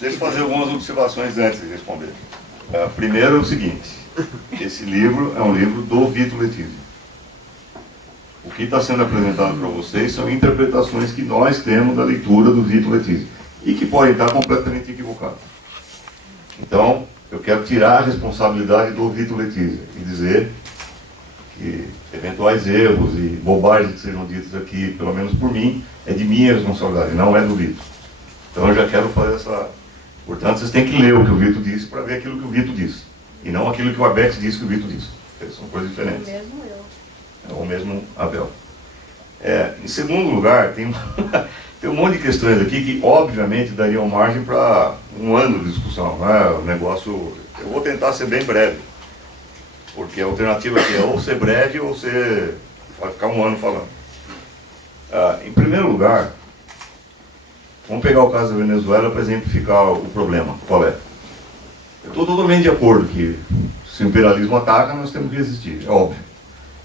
Deixa eu fazer algumas observações antes de responder. Primeiro é o seguinte, esse livro é um livro do Vito Letísio. O que está sendo apresentado para vocês são interpretações que nós temos da leitura do Vito Letísio e que podem estar completamente equivocadas. Então, eu quero tirar a responsabilidade do Vito Letísio e dizer que eventuais erros e bobagens que sejam ditas aqui, pelo menos por mim, é de minha responsabilidade, não é do Vito. Então eu já quero fazer essa... Portanto, vocês têm que ler o que o Vito disse para ver aquilo que o Vito disse. E não aquilo que o Abete disse que o Vito disse. São coisas diferentes. O mesmo eu. É o mesmo Abel. Em segundo lugar, tem um monte de questões aqui que, obviamente, dariam margem para um ano de discussão. Né? O negócio... Eu vou tentar ser bem breve. Porque a alternativa aqui é ou ser breve ou ser... vai ficar um ano falando. Em primeiro lugar, vamos pegar o caso da Venezuela para exemplificar o problema. Qual é? Eu estou totalmente de acordo que se o imperialismo ataca, nós temos que resistir, é óbvio.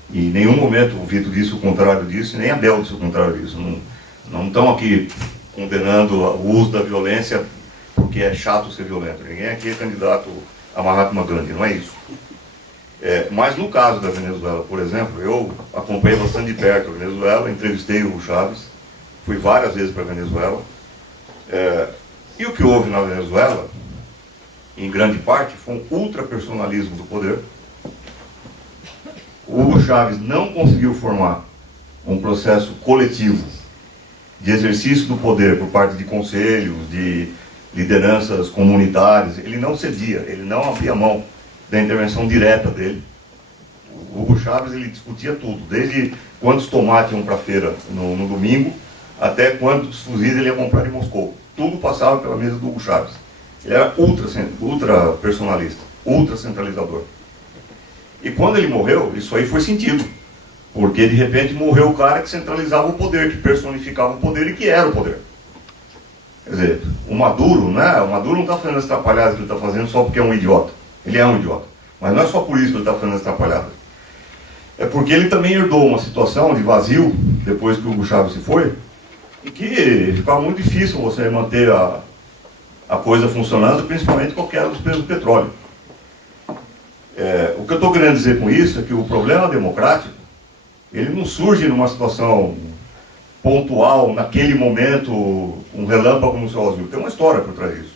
E em nenhum momento o Vito disse o contrário disso, nem a Bel disse o contrário disso. Não estão aqui condenando o uso da violência porque é chato ser violento. Ninguém aqui é candidato a Mahatma Gandhi, não é isso. Mas no caso da Venezuela, por exemplo, eu acompanhei bastante de perto a Venezuela, entrevistei o Hugo Chávez, fui várias vezes para a Venezuela. E o que houve na Venezuela, em grande parte, foi um ultrapersonalismo do poder. O Hugo Chávez não conseguiu formar um processo coletivo de exercício do poder por parte de conselhos, de lideranças comunitárias. Ele não cedia, ele não abria mão da intervenção direta dele. O Hugo Chávez, ele discutia tudo, desde quantos tomates iam para a feira no domingo, até quantos fuzis ele ia comprar em Moscou. Tudo passava pela mesa do Hugo Chávez. Ele era ultra personalista, ultra centralizador. E quando ele morreu, isso aí foi sentido. Porque de repente morreu o cara que centralizava o poder, que personificava o poder e que era o poder. Quer dizer, o Maduro, né? O Maduro não está fazendo as atrapalhadas que ele está fazendo só porque é um idiota. Ele é um idiota. Mas não é só por isso que ele está fazendo as atrapalhadas. É porque ele também herdou uma situação de vazio, depois que o Hugo Chávez se foi, e que ficava muito difícil você manter a coisa funcionando, principalmente com a queda dos preços do petróleo. O que eu estou querendo dizer com isso é que o problema democrático, ele não surge numa situação pontual, naquele momento, um relâmpago no céu azul. Tem uma história por trás disso.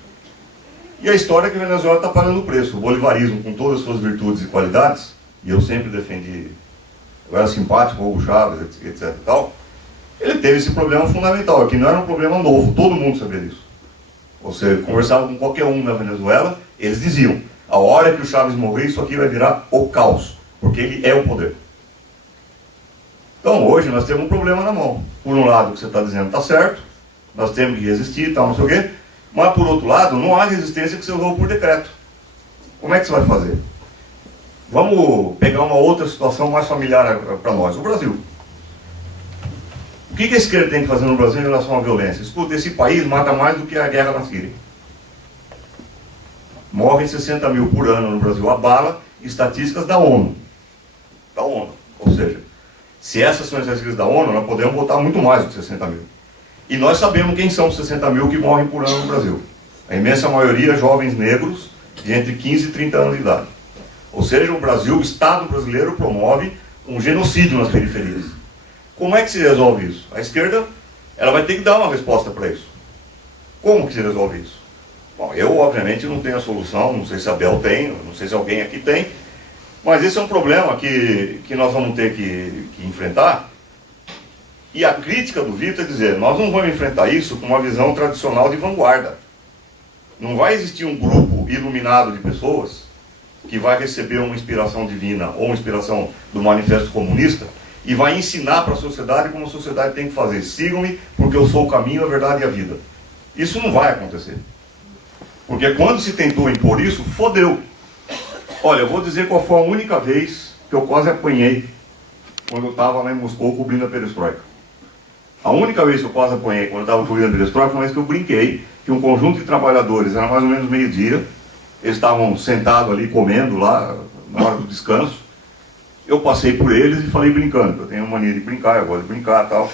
E a história é que a Venezuela está pagando o preço. O bolivarismo, com todas as suas virtudes e qualidades, e eu sempre defendi, eu era simpático com o Hugo Chávez, etc. e tal, ele teve esse problema fundamental, que não era um problema novo, todo mundo sabia disso. Você conversava com qualquer um na Venezuela, eles diziam, a hora que o Chávez morrer, isso aqui vai virar o caos, porque ele é o poder. Então hoje nós temos um problema na mão. Por um lado, o que você está dizendo está certo, nós temos que resistir e tal, não sei o quê, mas por outro lado, não há resistência que você usou por decreto. Como é que você vai fazer? Vamos pegar uma outra situação mais familiar para nós, o Brasil. O que a esquerda tem que fazer no Brasil em relação à violência? Escuta, esse país mata mais do que a guerra na Síria. Morrem 60 mil por ano no Brasil a bala, estatísticas da ONU. Da ONU. Ou seja, se essas são as estatísticas da ONU, nós podemos botar muito mais do que 60 mil. E nós sabemos quem são os 60 mil que morrem por ano no Brasil. A imensa maioria jovens negros de entre 15 e 30 anos de idade. Ou seja, o Brasil, o Estado brasileiro, promove um genocídio nas periferias. Como é que se resolve isso? A esquerda, ela vai ter que dar uma resposta para isso. Como que se resolve isso? Bom, eu obviamente não tenho a solução, não sei se a Bel tem, não sei se alguém aqui tem, mas esse é um problema que nós vamos ter que enfrentar. E a crítica do Vitor é dizer, nós não vamos enfrentar isso com uma visão tradicional de vanguarda. Não vai existir um grupo iluminado de pessoas que vai receber uma inspiração divina ou uma inspiração do Manifesto Comunista e vai ensinar para a sociedade como a sociedade tem que fazer. Sigam-me porque eu sou o caminho, a verdade e a vida. Isso não vai acontecer. Porque quando se tentou impor isso, fodeu. Olha, eu vou dizer qual foi a única vez que eu quase apanhei quando eu estava lá em Moscou cobrindo a perestroika. A única vez que eu quase apanhei quando eu estava cobrindo a perestroika foi uma vez que eu brinquei que um conjunto de trabalhadores, era mais ou menos meio-dia, eles estavam sentados ali comendo lá na hora do descanso. Eu passei por eles e falei brincando, eu tenho mania de brincar, eu gosto de brincar e tal.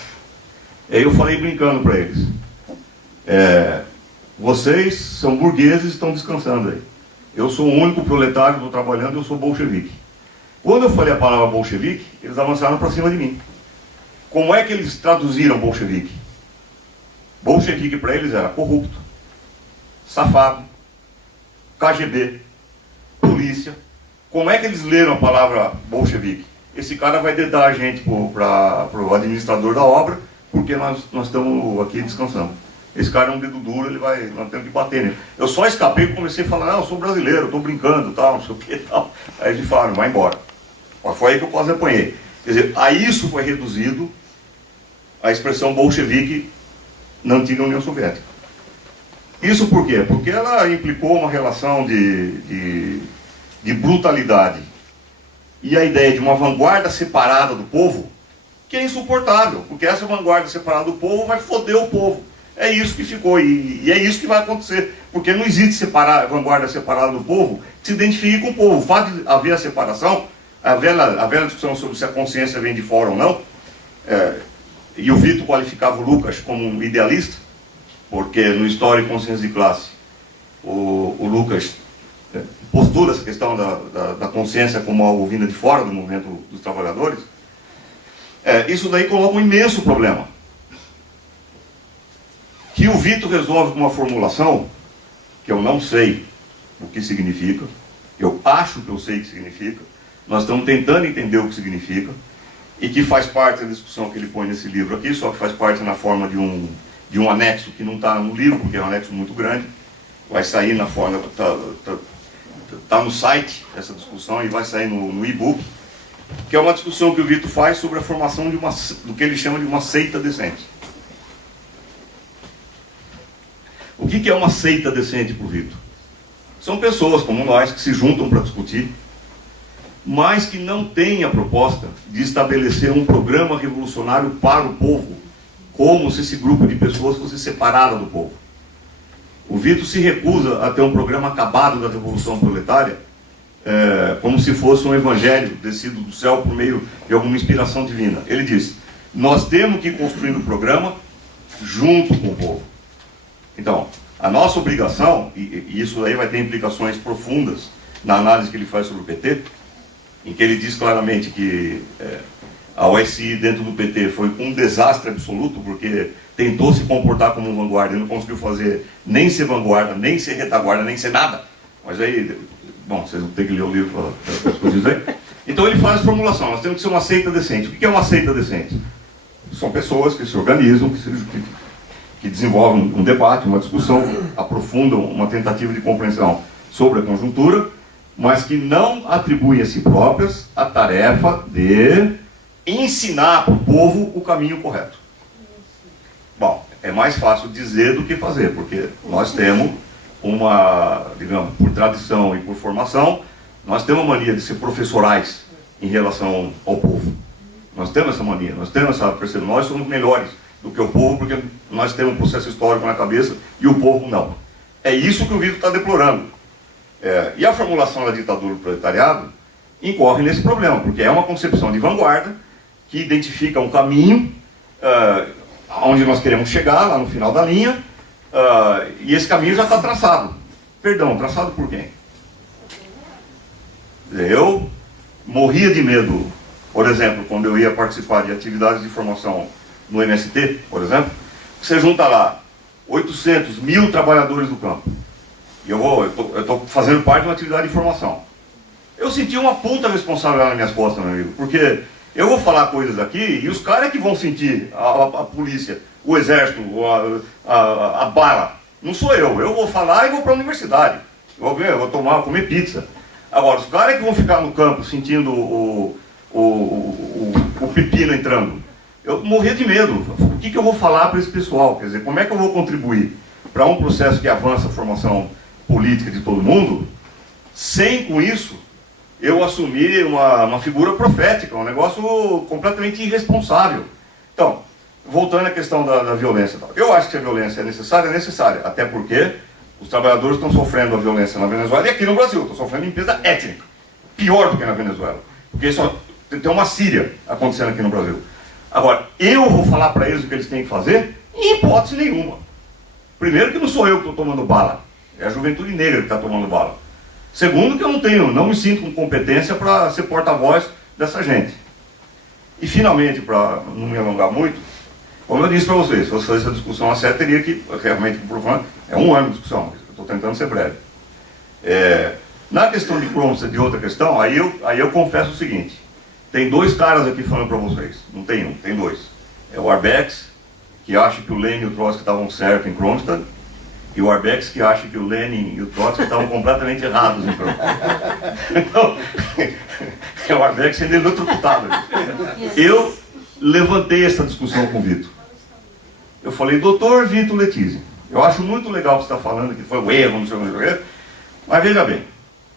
E aí eu falei brincando para eles. vocês são burgueses e estão descansando aí. Eu sou o único proletário, estou trabalhando, eu sou bolchevique. Quando eu falei a palavra bolchevique, eles avançaram para cima de mim. Como é que eles traduziram bolchevique? Bolchevique para eles era corrupto, safado, KGB, polícia. Como é que eles leram a palavra bolchevique? Esse cara vai dedar a gente para o administrador da obra, porque nós estamos aqui descansando. Esse cara é um dedo duro, nós temos que bater nele. Eu só escapei e comecei a falar, não, eu sou brasileiro, estou brincando, tal, não sei o que, tal. Aí eles falaram, vai embora. Mas foi aí que eu quase apanhei. Quer dizer, a isso foi reduzido a expressão bolchevique na antiga União Soviética. Isso por quê? Porque ela implicou uma relação de brutalidade e a ideia de uma vanguarda separada do povo, que é insuportável, porque essa vanguarda separada do povo vai foder o povo. É isso que ficou, e é isso que vai acontecer, porque não existe vanguarda separada do povo que se identifique com o povo. O fato de haver a separação, a velha discussão sobre se a consciência vem de fora ou não, e o Vitor qualificava o Lucas como um idealista, porque no História e Consciência de Classe, o Lucas postura essa questão da consciência como algo vindo de fora do movimento dos trabalhadores. Isso daí coloca um imenso problema, que o Vitor resolve com uma formulação que eu não sei o que significa, eu acho que eu sei o que significa, nós estamos tentando entender o que significa, e que faz parte da discussão que ele põe nesse livro aqui, só que faz parte na forma de um anexo que não está no livro, porque é um anexo muito grande, vai sair na forma, está no site essa discussão e vai sair no e-book, que é uma discussão que o Vitor faz sobre a formação do que ele chama de uma seita decente. O que é uma seita decente para o Vitor? São pessoas como nós que se juntam para discutir, mas que não têm a proposta de estabelecer um programa revolucionário para o povo, como se esse grupo de pessoas fosse separado do povo. O Vitor se recusa a ter um programa acabado da Revolução Proletária, como se fosse um evangelho descido do céu por meio de alguma inspiração divina. Ele diz, nós temos que construir o programa junto com o povo. Então, a nossa obrigação, e isso aí vai ter implicações profundas na análise que ele faz sobre o PT, em que ele diz claramente que a OSI dentro do PT foi um desastre absoluto, porque tentou se comportar como um vanguarda e não conseguiu fazer nem ser vanguarda, nem ser retaguarda, nem ser nada. Mas aí, bom, vocês vão ter que ler o livro para as coisas aí. Então ele faz a formulação, nós temos que ser uma seita decente. O que é uma seita decente? São pessoas que se organizam, que desenvolvem um debate, uma discussão, aprofundam uma tentativa de compreensão sobre a conjuntura, mas que não atribuem a si próprias a tarefa de ensinar para o povo o caminho correto. Bom, é mais fácil dizer do que fazer, porque nós temos digamos, por tradição e por formação, nós temos a mania de ser professorais em relação ao povo. Nós temos essa mania, nós temos essa percepção, nós somos melhores do que o povo, porque nós temos um processo histórico na cabeça e o povo não. É isso que o Vitor está deplorando. E a formulação da ditadura do proletariado incorre nesse problema, porque é uma concepção de vanguarda que identifica um caminho onde nós queremos chegar, lá no final da linha, e esse caminho já está traçado. Perdão, traçado por quem? Eu morria de medo, por exemplo, quando eu ia participar de atividades de formação no MST, por exemplo, você junta lá 800, 1000 trabalhadores do campo, e eu estou fazendo parte de uma atividade de formação. Eu senti uma puta responsabilidade nas minhas costas, meu amigo, porque eu vou falar coisas aqui e os caras é que vão sentir, a polícia, o exército, a bala. Não sou eu vou falar e vou para a universidade, eu vou comer pizza. Agora, os caras é que vão ficar no campo sentindo o pepino entrando. Eu morria de medo. O que eu vou falar para esse pessoal? Quer dizer, como é que eu vou contribuir para um processo que avança a formação política de todo mundo, sem, com isso, eu assumir uma figura profética, um negócio completamente irresponsável. Então, voltando à questão da violência. Eu acho que a violência é necessária, até porque os trabalhadores estão sofrendo a violência na Venezuela e aqui no Brasil, estão sofrendo limpeza étnica, pior do que na Venezuela, porque só tem uma Síria acontecendo aqui no Brasil. Agora, eu vou falar para eles o que eles têm que fazer? Em hipótese nenhuma. Primeiro que não sou eu que estou tomando bala, é a juventude negra que está tomando bala. Segundo que eu não me sinto com competência para ser porta-voz dessa gente. E finalmente, para não me alongar muito, como eu disse para vocês, se fosse fazer essa discussão a sério, teria que realmente aprofundar. É 1 ano de discussão, eu estou tentando ser breve. Na questão de Cromstad, de outra questão, aí eu confesso o seguinte, tem 2 caras aqui falando para vocês, não tem um, tem 2. É o Arbex, que acha que o Lenin e o Trotsky estavam certos em Cromstad, e o Arbex que acha que o Lenin e o Trotsky estavam completamente errados em Cromstad. Então, é o Arbex sendo eletrocutado. Eu levantei essa discussão com o Vitor. Eu falei, doutor Vitor Letizia, eu acho muito legal o que você está falando, que foi o erro, não sei o que, mas veja bem,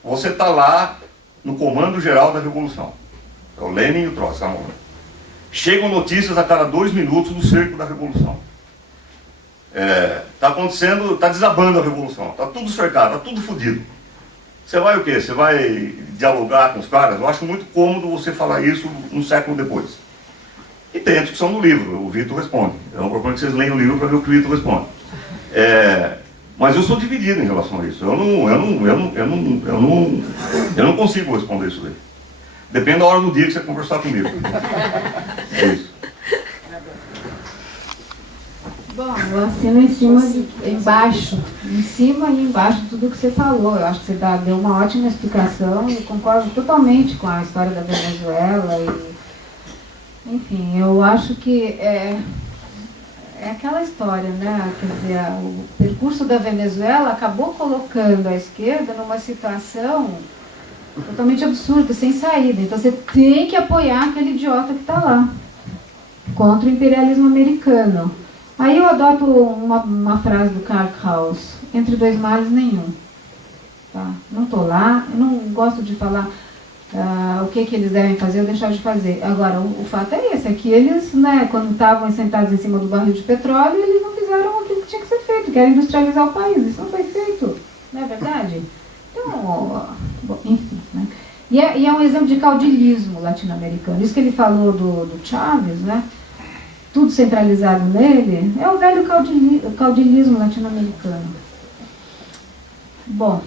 você está lá no comando geral da Revolução. É o Lenin e o Trotsky, tá bom? Chegam notícias a cada 2 minutos do cerco da Revolução. Está acontecendo, está desabando a Revolução, está tudo cercado, está tudo fodido. Você vai o quê? Você vai dialogar com os caras? Eu acho muito cômodo você falar isso um século depois. E tem a discussão do livro, o Vitor responde. Eu proponho que vocês leiam o livro para ver o que o Vitor responde. Mas eu sou dividido em relação a isso. Eu não consigo responder isso daí. Depende da hora do dia que você conversar comigo. É isso. Bom, eu assino embaixo, em cima e embaixo de tudo que você falou. Eu acho que você deu uma ótima explicação e concordo totalmente com a história da Venezuela. Enfim, eu acho que é aquela história, né? Quer dizer, o percurso da Venezuela acabou colocando a esquerda numa situação totalmente absurda, sem saída. Então você tem que apoiar aquele idiota que está lá, contra o imperialismo americano. Aí eu adoto uma frase do Karl Kraus, entre 2 males nenhum. Tá? Não estou lá, eu não gosto de falar o que eles devem fazer ou deixar de fazer. Agora, o fato é esse, é que eles, né, quando estavam sentados em cima do barril de petróleo, eles não fizeram aquilo que tinha que ser feito, que era industrializar o país. Isso não foi feito, não é verdade? Então, bom, enfim, né? E é um exemplo de caudilismo latino-americano. Isso que ele falou do Chávez, né? Tudo centralizado nele, é o velho caudilismo latino-americano. Bom,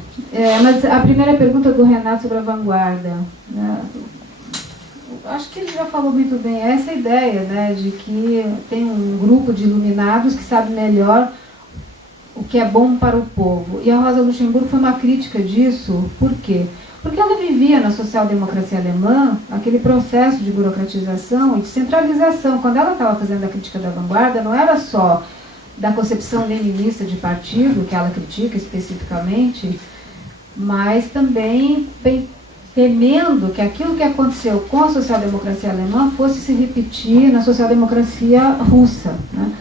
mas a primeira pergunta do Renato sobre a vanguarda, né? Acho que ele já falou muito bem, essa ideia, né, de que tem um grupo de iluminados que sabe melhor o que é bom para o povo. E a Rosa Luxemburgo foi uma crítica disso, por quê? Porque ela vivia na social-democracia alemã aquele processo de burocratização e de centralização. Quando ela estava fazendo a crítica da vanguarda, não era só da concepção leninista de partido, que ela critica especificamente, mas também temendo que aquilo que aconteceu com a social-democracia alemã fosse se repetir na social-democracia russa, né?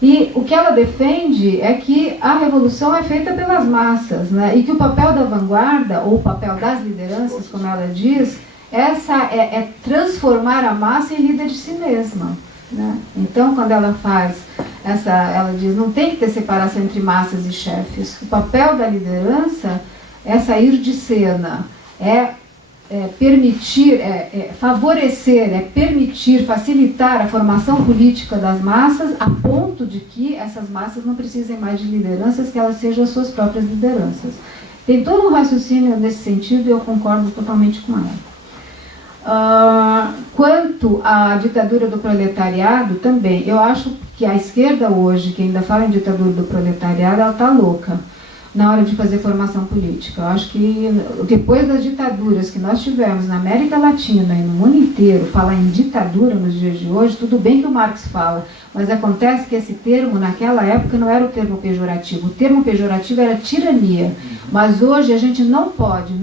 E o que ela defende é que a revolução é feita pelas massas, né? E que o papel da vanguarda, ou o papel das lideranças, como ela diz, é transformar a massa em líder de si mesma, né? Então, quando ela faz ela diz, não tem que ter separação entre massas e chefes. O papel da liderança é sair de cena, permitir, favorecer, permitir, facilitar a formação política das massas a ponto de que essas massas não precisem mais de lideranças, que elas sejam as suas próprias lideranças. Tem todo um raciocínio nesse sentido e eu concordo totalmente com ela. Quanto à ditadura do proletariado, também, eu acho que a esquerda hoje, que ainda fala em ditadura do proletariado, ela está louca na hora de fazer formação política. Eu acho que depois das ditaduras que nós tivemos na América Latina e no mundo inteiro, falar em ditadura nos dias de hoje, tudo bem que o Marx fala, mas acontece que esse termo naquela época não era o termo pejorativo, o termo pejorativo era tirania, mas hoje a gente não pode,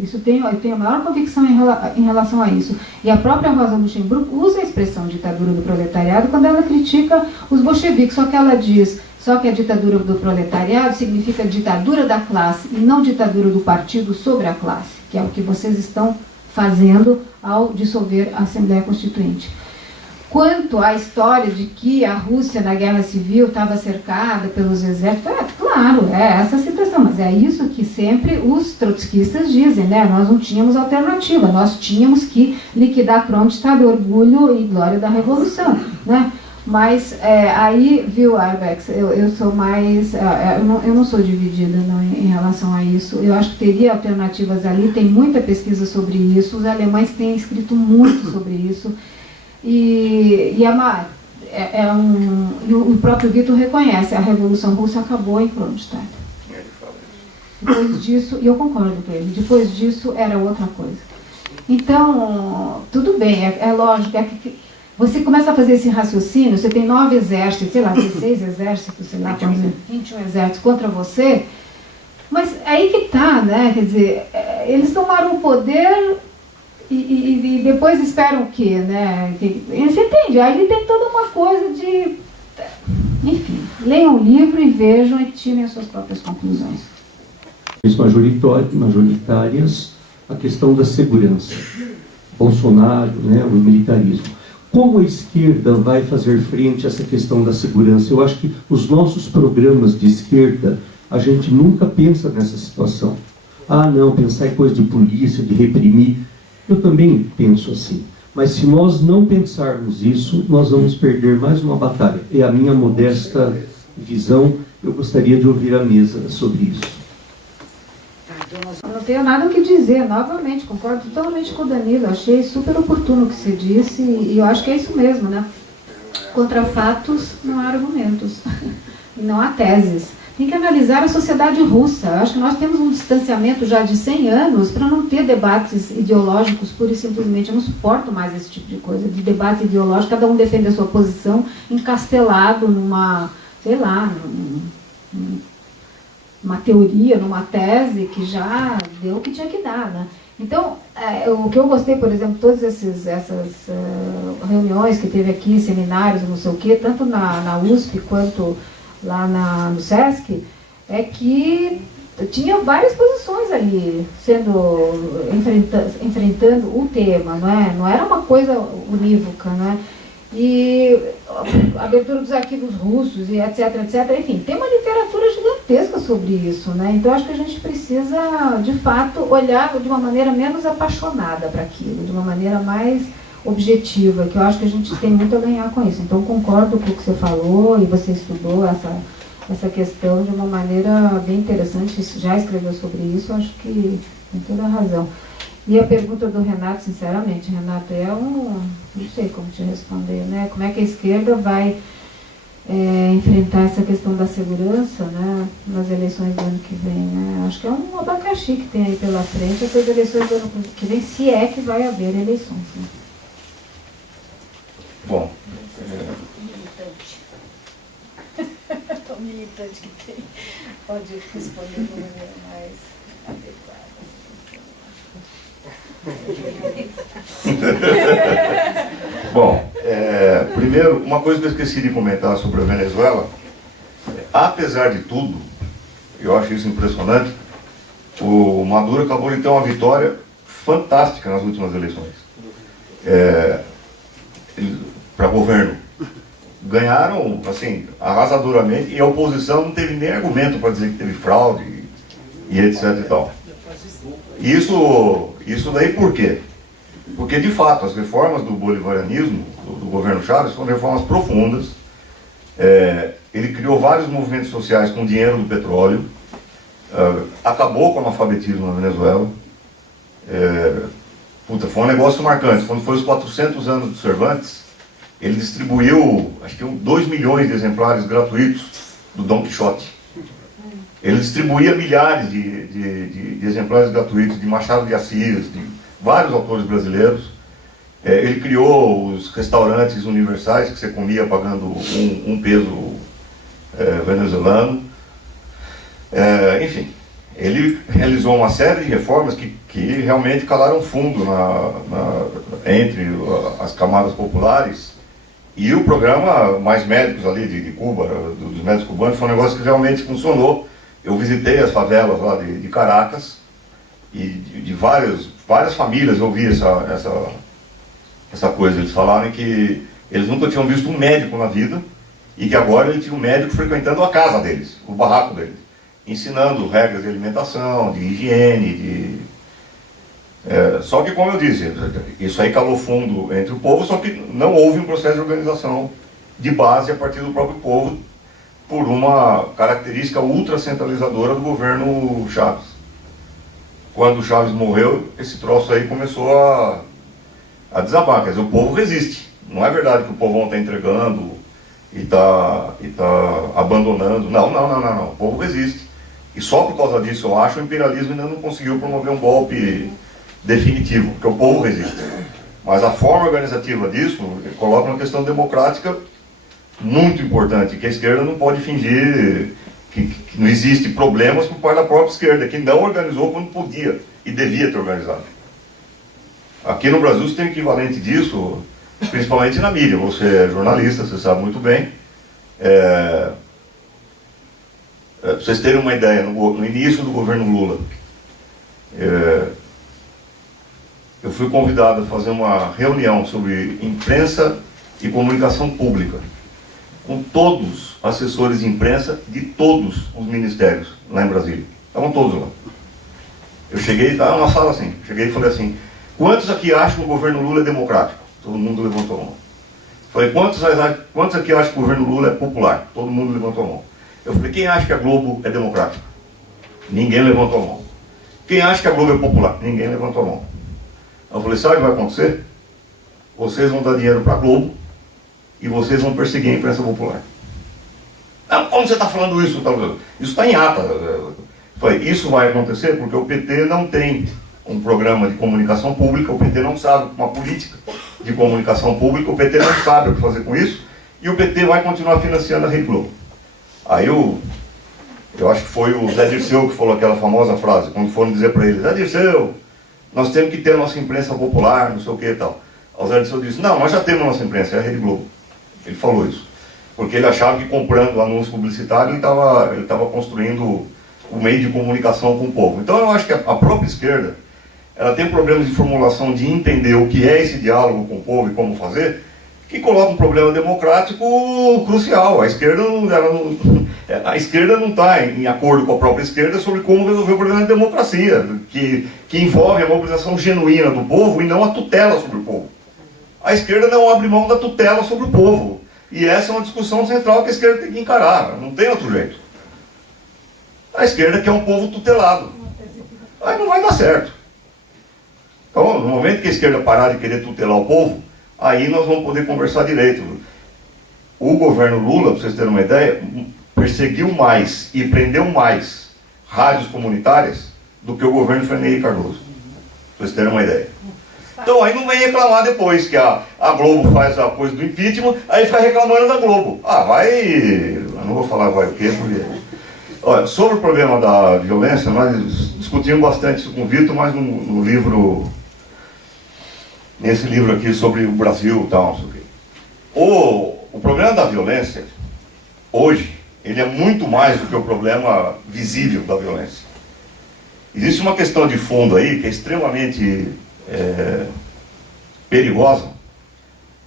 isso eu tenho a maior convicção em relação a isso. E a própria Rosa Luxemburgo usa a expressão ditadura do proletariado quando ela critica os bolcheviques, só que ela diz só que a ditadura do proletariado significa ditadura da classe e não ditadura do partido sobre a classe, que é o que vocês estão fazendo ao dissolver a Assembleia Constituinte. Quanto à história de que a Rússia na Guerra Civil estava cercada pelos exércitos, claro, essa citação, mas é isso que sempre os trotskistas dizem, né? Nós não tínhamos alternativa, nós tínhamos que liquidar Kronstadt, orgulho e glória da Revolução, né? Mas aí, viu, Arbex, eu sou mais, eu não sou dividida não, em relação a isso. Eu acho que teria alternativas ali, tem muita pesquisa sobre isso, os alemães têm escrito muito sobre isso, e o próprio Vitor reconhece, a Revolução Russa acabou em Kronstadt. Depois disso, e eu concordo com ele, depois disso era outra coisa. Então, tudo bem, é lógico, você começa a fazer esse raciocínio, você tem 9 exércitos, sei lá, 16 exércitos, sei lá, 21 exércitos contra você, mas aí que está, né? Quer dizer, eles tomaram o poder e depois esperam o quê, né? Você entende? Aí tem toda uma coisa de... Enfim, leiam o livro e vejam e tirem as suas próprias conclusões. Majoritárias, a questão da segurança. Bolsonaro, né, o militarismo. Como a esquerda vai fazer frente a essa questão da segurança? Eu acho que os nossos programas de esquerda, a gente nunca pensa nessa situação. Ah, não, pensar em coisa de polícia, de reprimir. Eu também penso assim. Mas se nós não pensarmos isso, nós vamos perder mais uma batalha. É a minha modesta visão. Eu gostaria de ouvir a mesa sobre isso. Eu não tenho nada o que dizer, novamente, concordo totalmente com o Danilo, achei super oportuno o que você disse e eu acho que é isso mesmo, né? Contra fatos não há argumentos, e não há teses. Tem que analisar a sociedade russa. Eu acho que nós temos um distanciamento já de 100 anos para não ter debates ideológicos pura e simplesmente. Eu não suporto mais esse tipo de coisa, de debate ideológico, cada um defende a sua posição, encastelado numa, sei lá, uma teoria, numa tese que já deu o que tinha que dar, né? Então, o que eu gostei, por exemplo, todas essas reuniões que teve aqui, seminários, não sei o quê, tanto na USP quanto lá no SESC, é que tinha várias posições ali, enfrentando o tema, não era uma coisa unívoca, né? E a abertura dos arquivos russos e etc, enfim, tem uma literatura gigantesca sobre isso, né? Então acho que a gente precisa, de fato, olhar de uma maneira menos apaixonada para aquilo, de uma maneira mais objetiva, que eu acho que a gente tem muito a ganhar com isso. Então concordo com o que você falou e você estudou essa questão de uma maneira bem interessante, já escreveu sobre isso, acho que tem toda a razão. E a pergunta do Renato, sinceramente, Renato, não sei como te responder, né? Como é que a esquerda vai enfrentar essa questão da segurança, né, nas eleições do ano que vem, né? Acho que é um abacaxi que tem aí pela frente, essas eleições do ano que vem, se é que vai haver eleições, né? Bom. Tão militante que tem. Pode responder de uma maneira mais adequada. Bom, primeiro, uma coisa que eu esqueci de comentar sobre a Venezuela, apesar de tudo, eu acho isso impressionante, o Maduro acabou de ter uma vitória fantástica nas últimas eleições. Para governo. Ganharam, assim, arrasadoramente, e a oposição não teve nem argumento para dizer que teve fraude e etc e tal. Isso daí por quê? Porque, de fato, as reformas do bolivarianismo, do governo Chávez, foram reformas profundas. Ele criou vários movimentos sociais com dinheiro do petróleo, acabou com o analfabetismo na Venezuela. Foi um negócio marcante. Quando foi os 400 anos do Cervantes, ele distribuiu, acho que 2 milhões de exemplares gratuitos do Dom Quixote. Ele distribuía milhares de exemplares gratuitos de Machado de Assis, de vários autores brasileiros. Ele criou os restaurantes universais que você comia pagando um peso venezuelano. Enfim, ele realizou uma série de reformas que realmente calaram fundo entre as camadas populares. E o programa Mais Médicos ali de Cuba, dos médicos cubanos, foi um negócio que realmente funcionou. Eu visitei as favelas lá de Caracas e de várias famílias eu vi essa coisa. Eles falaram que eles nunca tinham visto um médico na vida e que agora ele tinha um médico frequentando a casa deles, o barraco deles, ensinando regras de alimentação, de higiene, só que, como eu disse, isso aí calou fundo entre o povo, só que não houve um processo de organização de base a partir do próprio povo, por uma característica ultracentralizadora do governo Chaves. Quando o Chaves morreu, esse troço aí começou a desabar, quer dizer, o povo resiste. Não é verdade que o povão está entregando e está abandonando. Não. O povo resiste. E só por causa disso, eu acho, o imperialismo ainda não conseguiu promover um golpe definitivo, porque o povo resiste. Mas a forma organizativa disso coloca uma questão democrática muito importante, que a esquerda não pode fingir que não existe problemas por parte da própria esquerda, que não organizou quando podia e devia ter organizado. Aqui no Brasil você tem o equivalente disso, principalmente na mídia. Você é jornalista, você sabe muito bem. Para vocês terem uma ideia, no início do governo Lula, eu fui convidado a fazer uma reunião sobre imprensa e comunicação pública, com todos os assessores de imprensa de todos os ministérios lá em Brasília. Estavam todos lá. Eu cheguei, estava numa sala assim, cheguei e falei assim: quantos aqui acham que o governo Lula é democrático? Todo mundo levantou a mão. Falei: quantos aqui acham que o governo Lula é popular? Todo mundo levantou a mão. Eu falei: quem acha que a Globo é democrática? Ninguém levantou a mão. Quem acha que a Globo é popular? Ninguém levantou a mão. Eu falei: sabe o que vai acontecer? Vocês vão dar dinheiro para a Globo e vocês vão perseguir a imprensa popular. Não, como você está falando isso? Isso está em ata. Eu falei: isso vai acontecer porque o PT não tem um programa de comunicação pública, o PT não sabe uma política de comunicação pública, o PT não sabe o que fazer com isso, e o PT vai continuar financiando a Rede Globo. Aí eu acho que foi o Zé Dirceu que falou aquela famosa frase, quando foram dizer para ele: Zé Dirceu, nós temos que ter a nossa imprensa popular, não sei o que e tal. O Zé Dirceu disse: não, nós já temos a nossa imprensa, é a Rede Globo. Ele falou isso, porque ele achava que comprando anúncio publicitário ele estava construindo o meio de comunicação com o povo. Então eu acho que a própria esquerda, ela tem problemas de formulação, de entender o que é esse diálogo com o povo e como fazer, que coloca um problema democrático crucial. A esquerda não está em acordo com a própria esquerda sobre como resolver o problema de democracia, que envolve a mobilização genuína do povo e não a tutela sobre o povo. A esquerda não abre mão da tutela sobre o povo. E essa é uma discussão central que a esquerda tem que encarar, não tem outro jeito. A esquerda quer um povo tutelado. Aí não vai dar certo. Então, no momento que a esquerda parar de querer tutelar o povo, aí nós vamos poder conversar direito. O governo Lula, para vocês terem uma ideia, perseguiu mais e prendeu mais rádios comunitárias do que o governo Fernando Henrique Cardoso. Para vocês terem uma ideia. Então aí não vem reclamar depois que a Globo faz a coisa do impeachment, aí fica reclamando da Globo. Eu não vou falar vai o quê, porque... Olha, sobre o problema da violência, nós discutimos bastante isso com o Vitor, mas no livro... Nesse livro aqui sobre o Brasil e tal, não sei o quê. O problema da violência, hoje, ele é muito mais do que o problema visível da violência. Existe uma questão de fundo aí que é extremamente perigosa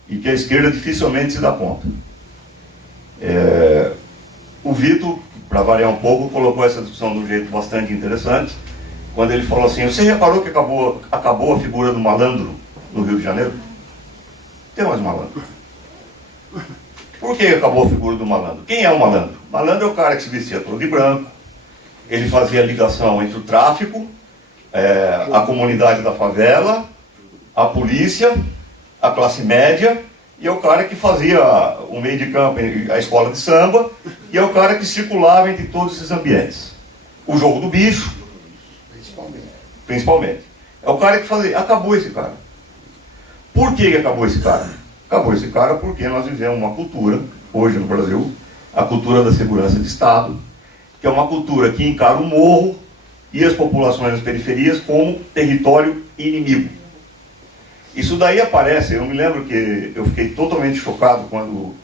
e que a esquerda dificilmente se dá conta. O Vitor, para variar um pouco, colocou essa discussão de um jeito bastante interessante, quando ele falou assim: você reparou que acabou a figura do malandro no Rio de Janeiro? Tem mais malandro. Por que acabou a figura do malandro? Quem é o malandro? O malandro é o cara que se vestia todo de branco, ele fazia ligação entre o tráfico, a comunidade da favela, a polícia, a classe média, e é o cara que fazia o meio de campo, a escola de samba, e é o cara que circulava entre todos esses ambientes. O jogo do bicho, principalmente. É o cara que fazia. Acabou esse cara. Por que acabou esse cara? Acabou esse cara porque nós vivemos uma cultura, hoje no Brasil, a cultura da segurança de Estado, que é uma cultura que encara o morro e as populações das periferias como território inimigo. Isso daí aparece, eu me lembro que eu fiquei totalmente chocado quando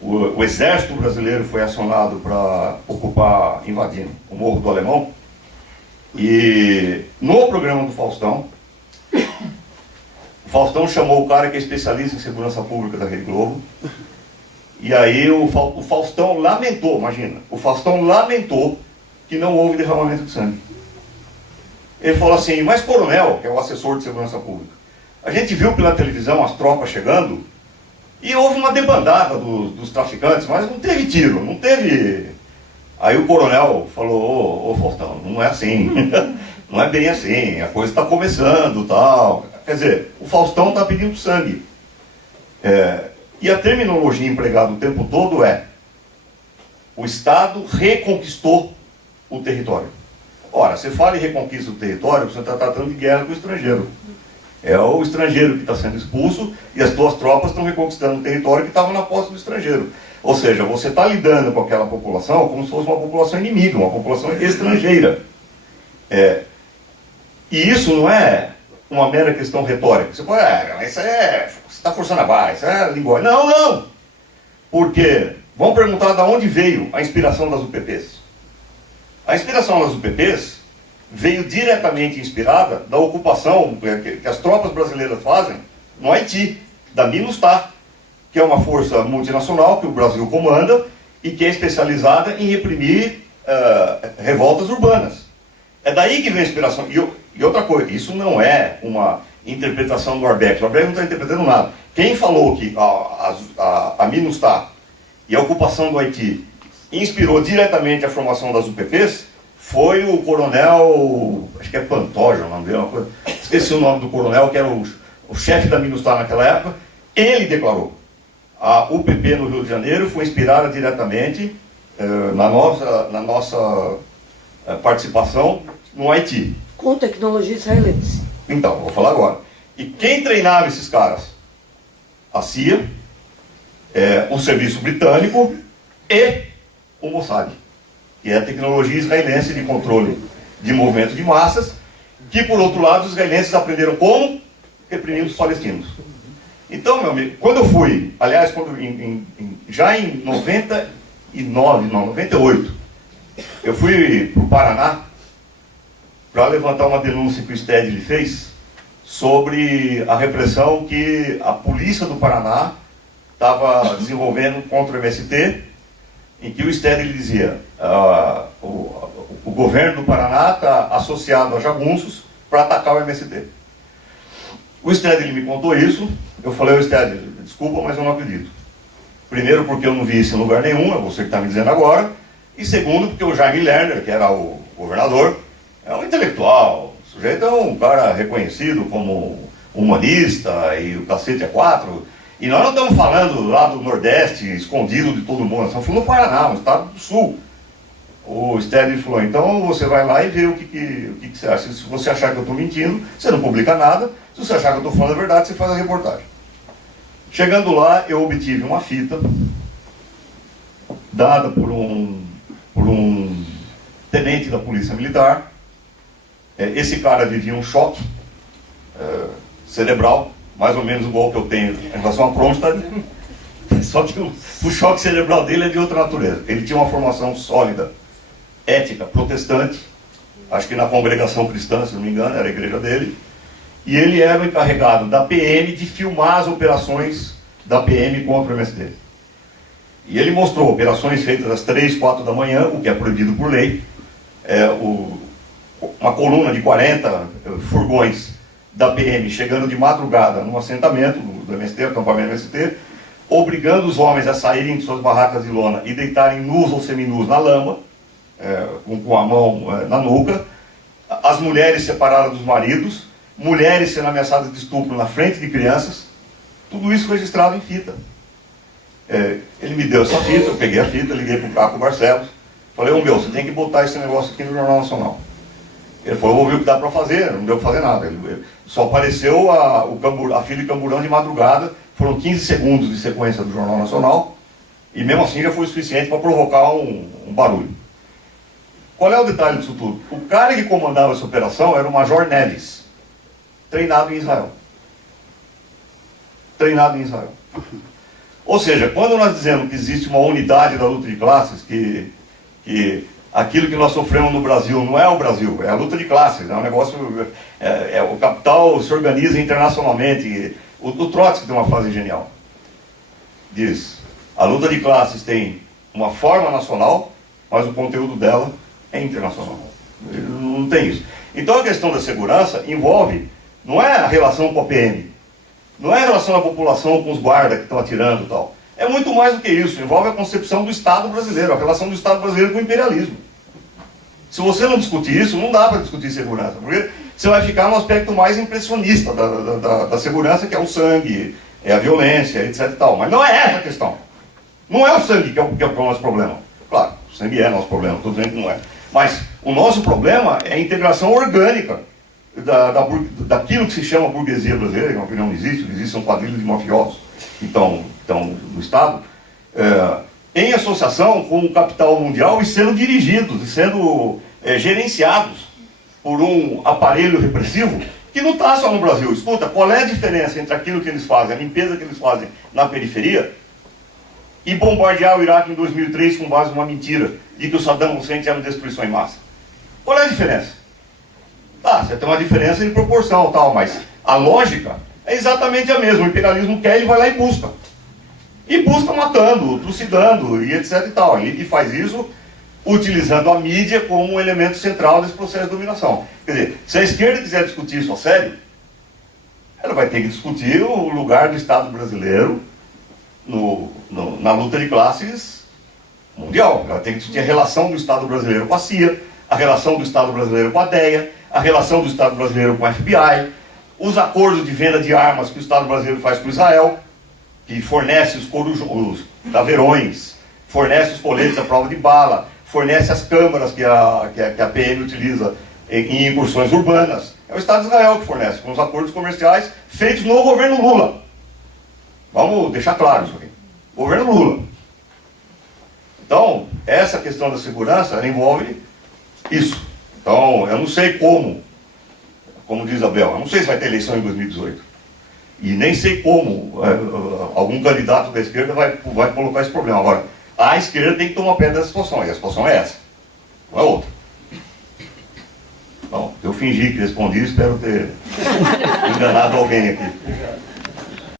o exército brasileiro foi acionado para ocupar, invadindo o Morro do Alemão, e no programa do Faustão, o Faustão chamou o cara que é especialista em segurança pública da Rede Globo, e aí o Faustão lamentou, imagina, o Faustão lamentou que não houve derramamento de sangue. Ele falou assim: mas coronel, que é o assessor de segurança pública, a gente viu pela televisão as tropas chegando E houve uma debandada dos traficantes, mas não teve tiro, não teve... Aí o coronel falou, ô Faustão, não é assim, não é bem assim, a coisa está começando, tal. Quer dizer, o Faustão está pedindo sangue. E a terminologia empregada o tempo todo é: o Estado reconquistou o território. Ora, você fala em reconquista do território, você está tratando de guerra com o estrangeiro. É o estrangeiro que está sendo expulso e as tuas tropas estão reconquistando o território que estava na posse do estrangeiro. Ou seja, você está lidando com aquela população como se fosse uma população inimiga, uma população estrangeira. E isso não é uma mera questão retórica. Você pode, isso você está forçando a barra, isso é linguagem. Não, não! Porque vão perguntar de onde veio a inspiração das UPPs. A inspiração das UPPs veio diretamente inspirada da ocupação que as tropas brasileiras fazem no Haiti, da MINUSTAH, que é uma força multinacional que o Brasil comanda e que é especializada em reprimir revoltas urbanas. É daí que vem a inspiração. E outra coisa, isso não é uma interpretação do Arbeck. O Arbeck não está interpretando nada. Quem falou que a MINUSTAH e a ocupação do Haiti inspirou diretamente a formação das UPPs foi o coronel, acho que é Pantoja o nome dele, uma coisa, esqueci o nome do coronel, que era o chefe da MINUSTAH naquela época. Ele declarou: a UPP no Rio de Janeiro foi inspirada diretamente na nossa participação no Haiti. Com tecnologia israelense. Então, vou falar agora. E quem treinava esses caras? A CIA, o Serviço Britânico e o Mossad, que é a tecnologia israelense de controle de movimento de massas, que, por outro lado, os israelenses aprenderam como reprimir os palestinos. Então, meu amigo, quando eu fui, aliás, já em 98, eu fui para o Paraná para levantar uma denúncia que o Stedley fez sobre a repressão que a polícia do Paraná estava desenvolvendo contra o MST, em que o Stedley dizia: o governo do Paraná está associado a jagunços para atacar o MST. O Stedley me contou isso. Eu falei: ô Stedley, desculpa, mas eu não acredito. Primeiro, porque eu não vi isso em lugar nenhum, é você que está me dizendo agora. E segundo, porque o Jaime Lerner, que era o governador, é um intelectual. O sujeito é um cara reconhecido como humanista e o cacete é 4. E nós não estamos falando lá do Nordeste, escondido de todo mundo, nós estamos falando do Paraná, um estado do Sul. O Stedley falou: então você vai lá e vê o que você acha. Se você achar que eu estou mentindo, você não publica nada. Se você achar que eu estou falando a verdade, você faz a reportagem. Chegando lá, eu obtive uma fita dada por um tenente da Polícia Militar. Esse cara vivia um choque cerebral, mais ou menos igual que eu tenho em relação à Kronstadt, só que o choque cerebral dele é de outra natureza. Ele tinha uma formação sólida, ética, protestante, acho que na congregação cristã, se não me engano, era a igreja dele, e ele era o encarregado da PM de filmar as operações da PM contra o MST. E ele mostrou operações feitas às 3, 4 da manhã, o que é proibido por lei, uma coluna de 40 furgões da PM chegando de madrugada num assentamento do MST, acampamento do MST, obrigando os homens a saírem de suas barracas de lona e deitarem nus ou seminus na lama, com a mão na nuca, as mulheres separadas dos maridos, mulheres sendo ameaçadas de estupro na frente de crianças, tudo isso registrado em fita. Ele me deu essa fita, eu peguei a fita, liguei para o Caco Barcelos, falei: ô meu, você tem que botar esse negócio aqui no Jornal Nacional. Ele falou: vou ver o que dá para fazer. Não deu para fazer nada. Só apareceu a fila de Camburão de madrugada, foram 15 segundos de sequência do Jornal Nacional, e mesmo assim já foi o suficiente para provocar um barulho. Qual é o detalhe disso tudo? O cara que comandava essa operação era o Major Neves, treinado em Israel. Treinado em Israel. Ou seja, quando nós dizemos que existe uma unidade da luta de classes, que aquilo que nós sofremos no Brasil não é o Brasil, é a luta de classes, é um negócio, o capital se organiza internacionalmente. O Trotsky tem uma frase genial. Diz: a luta de classes tem uma forma nacional, mas o conteúdo dela é internacional. Não tem isso. Então a questão da segurança envolve, não é a relação com a PM. Não é a relação da população com os guardas que estão atirando e tal. É muito mais do que isso. Envolve a concepção do Estado brasileiro, a relação do Estado brasileiro com o imperialismo. Se você não discutir isso, não dá para discutir segurança, porque você vai ficar no aspecto mais impressionista da segurança, que é o sangue, é a violência, etc. e tal. Mas não é essa a questão. Não é o sangue que é o nosso problema. Claro, o sangue é nosso problema, estou dizendo que não é. Mas o nosso problema é a integração orgânica daquilo que se chama burguesia brasileira, que na minha opinião não existe, são quadrilhas de mafiosos, então do Estado, em associação com o capital mundial e sendo dirigidos, e sendo gerenciados por um aparelho repressivo que não está só no Brasil. Escuta, qual é a diferença entre aquilo que eles fazem, a limpeza que eles fazem na periferia, e bombardear o Iraque em 2003 com base numa mentira de que o Saddam Hussein tinha destruição em massa? Qual é a diferença? Tá, você tem uma diferença de proporção, tal, mas a lógica é exatamente a mesma. O imperialismo quer, ele vai lá e busca. E busca matando, trucidando e etc e tal. E faz isso utilizando a mídia como um elemento central desse processo de dominação. Quer dizer, se a esquerda quiser discutir isso a sério, ela vai ter que discutir o lugar do Estado brasileiro na luta de classes mundial. Ela tem que discutir a relação do Estado brasileiro com a CIA, a relação do Estado brasileiro com a DEA, a relação do Estado brasileiro com a FBI, os acordos de venda de armas que o Estado brasileiro faz com Israel, que fornece os caveirões, fornece os coletes à prova de bala, fornece as câmaras que a PM utiliza em incursões urbanas. É o Estado de Israel que fornece, com os acordos comerciais feitos no governo Lula. Vamos deixar claro isso aqui. Governo Lula. Então, essa questão da segurança, ela envolve isso. Então, eu não sei como diz Abel, eu não sei se vai ter eleição em 2018. E nem sei como algum candidato da esquerda vai colocar esse problema. Agora, a esquerda tem que tomar pé dessa situação, e a situação é essa, não é outra. Bom, eu fingi que respondi, espero ter enganado alguém aqui.